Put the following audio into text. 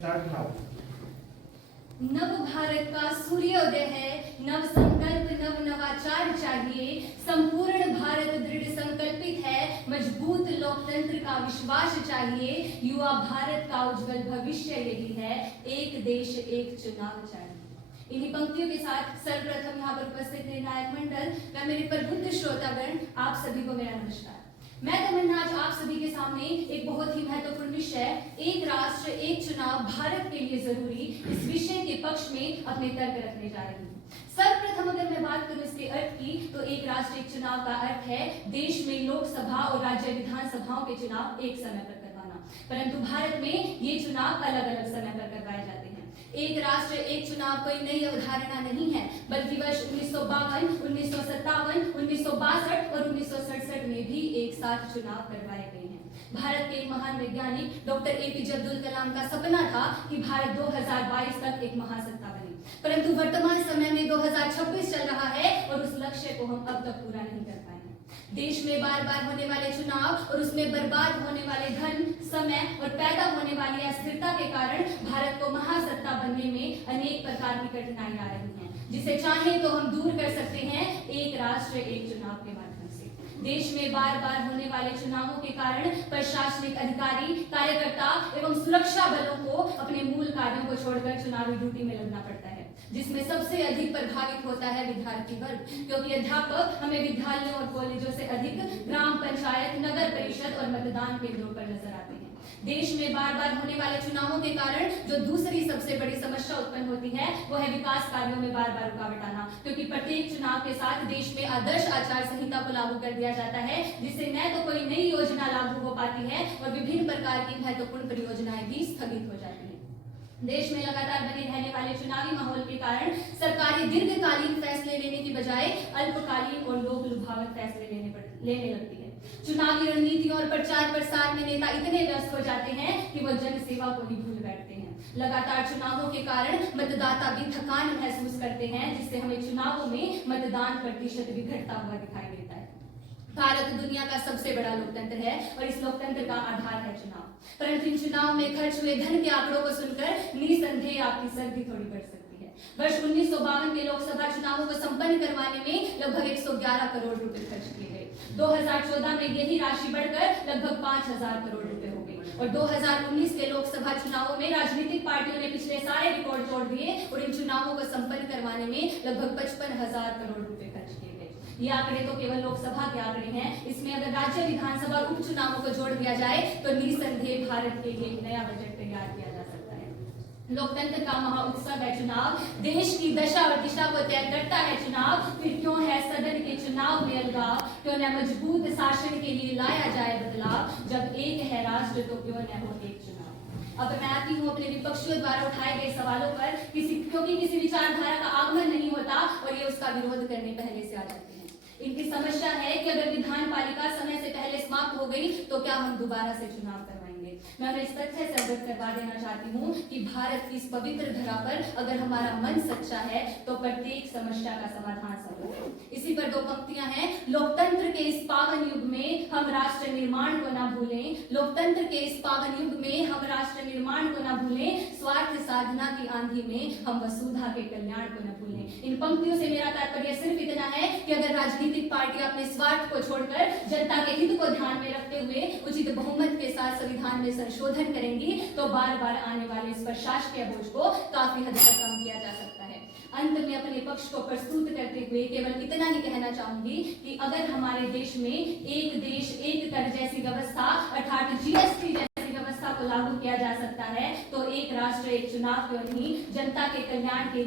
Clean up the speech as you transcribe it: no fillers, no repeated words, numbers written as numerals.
नव भारत का सूर्योदय है, नव संकल्प नव नवाचार चाहिए। संपूर्ण भारत दृढ़ संकल्पित है, मजबूत लोकतंत्र का विश्वास चाहिए। युवा भारत का उज्जवल भविष्य यही है, एक देश एक चुनाव चाहिए। इन्हीं पंक्तियों के साथ सर्वप्रथम यहाँ पर उपस्थित निर्णायक मंडल व मेरे प्रबुद्ध श्रोतागण, आप सभी को मेरा नमस्कार। मैं तमन्ना आज आप सभी के सामने एक बहुत ही महत्वपूर्ण विषय, एक राष्ट्र एक चुनाव भारत के लिए जरूरी, इस विषय के पक्ष में अपने तर्क रखने जा रही हूँ। सर्वप्रथम अगर मैं बात करूं इसके अर्थ की, तो एक राष्ट्र एक चुनाव का अर्थ है देश में लोकसभा और राज्य विधानसभाओं के चुनाव एक समय पर करवाना। परंतु भारत में ये चुनाव अलग अलग समय पर करवाए जाते हैं। एक राष्ट्र एक चुनाव कोई नई अवधारणा नहीं है, बल्कि वर्ष 1952, 1957, 1962 और 1967 में भी एक साथ चुनाव करवाए गए हैं। भारत के एक महान वैज्ञानिक डॉक्टर एपीजे अब्दुल कलाम का सपना था कि भारत 2022 तक एक महासत्ता बने, परंतु वर्तमान समय में 2026 चल रहा है और उस लक्ष्य को हम अब तक पूरा नहीं कर पाए। देश में बार बार होने वाले चुनाव और उसमें बर्बाद होने वाले धन, समय और पैदा होने वाली अस्थिरता के कारण भारत को महासत्ता बनने में अनेक प्रकार की कठिनाई आ रही हैं, जिसे चाहे तो हम दूर कर सकते हैं एक राष्ट्र एक चुनाव के माध्यम से। देश में बार बार होने वाले चुनावों के कारण प्रशासनिक अधिकारी, कार्यकर्ता एवं सुरक्षा बलों को अपने मूल कार्यों को छोड़कर चुनावी ड्यूटी में लगना पड़ता है, जिसमें सबसे अधिक प्रभावित होता है विद्यार्थी वर्ग, क्योंकि अध्यापक हमें विद्यालयों और कॉलेजों से अधिक ग्राम पंचायत, नगर परिषद और मतदान केंद्रों पर नजर आते हैं। देश में बार बार होने वाले चुनावों के कारण जो दूसरी सबसे बड़ी समस्या उत्पन्न होती है वो है विकास कार्यों में बार बार रुकावट आना, क्योंकि प्रत्येक चुनाव के साथ देश में आदर्श आचार संहिता को लागू कर दिया जाता है, जिससे न तो कोई नई योजना लागू हो पाती है और विभिन्न प्रकार की महत्वपूर्ण परियोजनाएं भी स्थगित हो जाती है। देश में लगातार बने रहने वाले चुनावी माहौल के कारण सरकारें दीर्घकालीन फैसले लेने की बजाय अल्पकालीन और लोक लुभावक फैसले लेने लगती है। चुनावी रणनीतियों और प्रचार प्रसार में नेता इतने व्यस्त हो जाते हैं कि वो जन सेवा को ही भूल बैठते हैं। लगातार चुनावों के कारण मतदाता भी थकान महसूस करते हैं, जिससे हमें चुनावों में मतदान प्रतिशत भी घटता हुआ दिखाई देता है। भारत दुनिया का सबसे बड़ा लोकतंत्र है और इस लोकतंत्र का आधार है चुनाव, परंतु इन चुनाव में खर्च हुए धन के आंकड़ों को सुनकर निसंदेह आपकी सर्दी थोड़ी बढ़ सकती है। वर्ष 1952 के लोकसभा चुनावों को संपन्न करवाने में लगभग 111 करोड़ रुपए खर्च किए गए। 2014 में यही राशि बढ़कर लगभग 5000 करोड़ रुपए हो गई और 2019 के लोकसभा चुनावों में राजनीतिक पार्टियों ने पिछले सारे रिकॉर्ड तोड़ दिए और इन चुनावों को संपन्न करवाने में लगभग 55,000 करोड़ रुपए खर्च किए गए। ये आंकड़े तो केवल लोकसभा के आंकड़े हैं, इसमें अगर राज्य विधानसभा उपचुनावों को जोड़ दिया जाए तो निसंदेह भारत के लिए एक नया बजट तैयार किया जा सकता है। लोकतंत्र का महाउत्सव है चुनाव, देश की दशा और दिशा को तय करता है चुनाव। फिर क्यों है सदन के चुनाव में अलगाव, क्यों न मजबूत शासन के लिए लाया जाए बदलाव। जब एक है राष्ट्र तो क्यों न हो एक चुनाव। अब मैं आती हूँ अपने विपक्षियों द्वारा उठाए गए सवालों पर, क्योंकि किसी विचारधारा का आगमन नहीं होता और ये उसका विरोध करने पहले से आ जाते हैं। इनकी समस्या है कि अगर विधान पालिका समय से पहले समाप्त हो गई तो क्या हम दोबारा से चुनाव करवाएंगे। मैं उन्हें इस तथ्य से अवगत करवा देना चाहती हूँ कि भारत की इस पवित्र धरा पर अगर हमारा मन सच्चा है तो प्रत्येक समस्या का समाधान संभव है। इसी पर दो पंक्तियां हैं। लोकतंत्र के इस पावन युग में हम राष्ट्र निर्माण को ना भूलें, लोकतंत्र के इस पावन युग में हम राष्ट्र निर्माण को ना भूलें, स्वार्थ साधना की आंधी में हम वसुधा के कल्याण को न भूलें। इन पंक्तियों से मेरा तात्पर्य सिर्फ इतना है कि अगर राजनीतिक पार्टियां अपने स्वार्थ को छोड़कर जनता के हित को ध्यान में रखते हुए उचित बहुमत के साथ संविधान में संशोधन करेंगी तो बार बार आने वाले इस प्रशासकीय बोझ को काफी हद तक कम किया जा सकता है। अंत में अपने पक्ष को प्रस्तुत करते हुए केवल इतना ही कहना चाहूंगी कि अगर हमारे देश में एक देश एक कर जैसी व्यवस्था अर्थात जीएसटी जैसी व्यवस्था को लागू किया जा सकता है तो एक राष्ट्र एक चुनाव क्यों नहीं, जनता के कल्याण के लिए